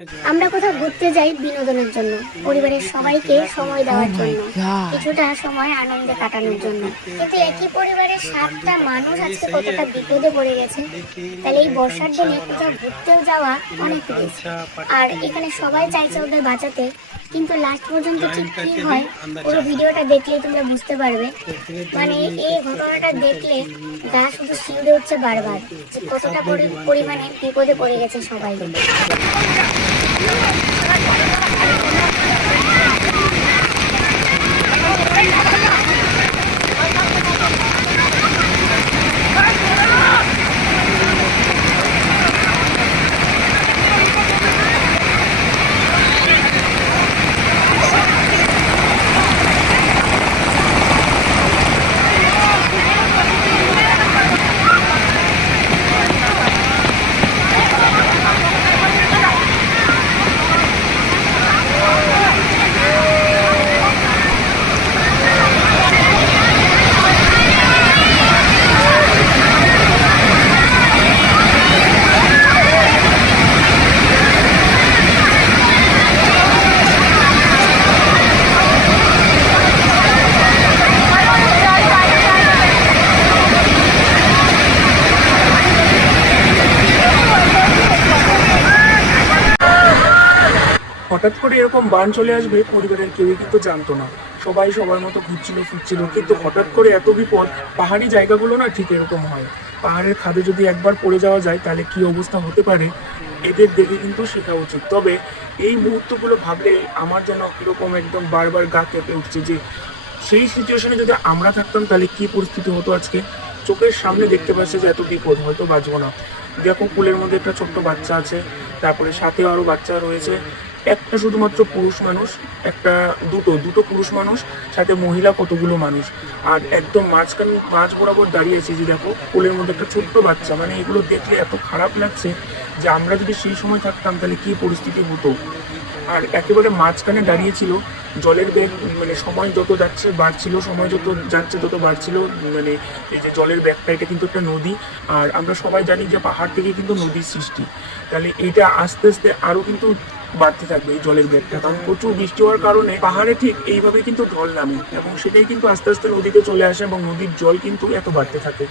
আমরা কোথাও ঘুরতে যাই বিনোদনের জন্য, পরিবারের সবাইকে সময় দেওয়ার জন্য, কিছুটা সময় আনন্দে কাটানোর জন্য। কিন্তু একই পরিবারের 7টা মানুষ আজকে কতটা বিপদে পড়ে গেছে। তাহলে এই বর্ষার দিনে কোথাও ঘুরতেও যাওয়া অনেক রিস্ক। আর এখানে সবাই চাইছে ওদের বাঁচাতে, কিন্তু লাস্ট পর্যন্ত ঠিক কি হয় পুরো ভিডিওটা দেখলেই তোমরা বুঝতে পারবে। মানে এই ঘটনাটা দেখলে গা শুধু শিউরে উঠছে বারবার, যে কতটা পরিমাণে বিপদে পড়ে গেছে সবাই। হঠাৎ করে এরকম বান চলে আসবে পরিবারের কেউই কিন্তু জানতো না। সবাই সবার মতো ঘুরছিল ফিরছিল, কিন্তু হঠাৎ করে এত বিপদ। পাহাড়ি জায়গাগুলো না ঠিক এরকম হয়, পাহাড়ের খাদে যদি একবার পড়ে যাওয়া যায় তাহলে কি অবস্থা হতে পারে এদের দেখে কিন্তু শেখা উচিত। তবে এই মুহূর্তগুলো ভাবলে আমার জন্য এরকম একদম বারবার গা কেঁপে উঠছে যে সেই সিচুয়েশনে যদি আমরা থাকতাম তাহলে কি পরিস্থিতি হতো আজকে। চোখের সামনে দেখতে পাচ্ছে যে এত বিপদ, হয়তো বাঁচবো না। দেখো কুলের মধ্যে একটা ছোট্ট বাচ্চা আছে, তারপরে সাথে আরো বাচ্চা রয়েছে, একটা শুধুমাত্র পুরুষ মানুষ, একটা দুটো পুরুষ মানুষ, সাথে মহিলা কতগুলো মানুষ। আর একদম মাঝ বরাবর দাঁড়িয়েছে যে দেখো কোলের মধ্যে একটা ছোট্ট বাচ্চা। মানে এগুলো দেখলে এত খারাপ লাগছে যে আমরা যদি সেই সময় থাকতাম তাহলে কি পরিস্থিতি হতো। আর একেবারে মাঝখানে দাঁড়িয়েছিল, জলের বেগ মানে সময় যত যাচ্ছে বাড়ছিল, সময় যত যাচ্ছে তত বাড়ছিল। মানে এই যে জলের বেগটা, এটা কিন্তু একটা নদী, আর আমরা সবাই জানি যে পাহাড় থেকে কিন্তু নদীর সৃষ্টি। তাহলে এটা আস্তে আস্তে আরো কিন্তু বাড়তে থাকবে এই জলের বেগটা, কারণ প্রচুর বৃষ্টি হওয়ার কারণে পাহাড়ে ঠিক এইভাবে কিন্তু ঢল নামে, এবং সেটাই কিন্তু আস্তে আস্তে নদীতে চলে আসে এবং নদীর জল কিন্তু এত বাড়তে থাকে।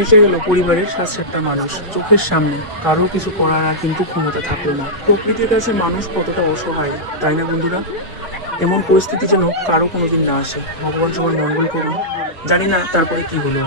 ভেসে গেল পরিবারের 7-8টা মানুষ চোখের সামনে। কারো কিছু করার আর কিন্তু ক্ষমতা থাকলো না। প্রকৃতির কাছে মানুষ কতটা অসহায়, তাই না বন্ধুরা? এমন পরিস্থিতি যেন কারো কোনোদিন না আসে। ভগবান সবার মঙ্গল করুন। জানি না তারপরে কি হলো।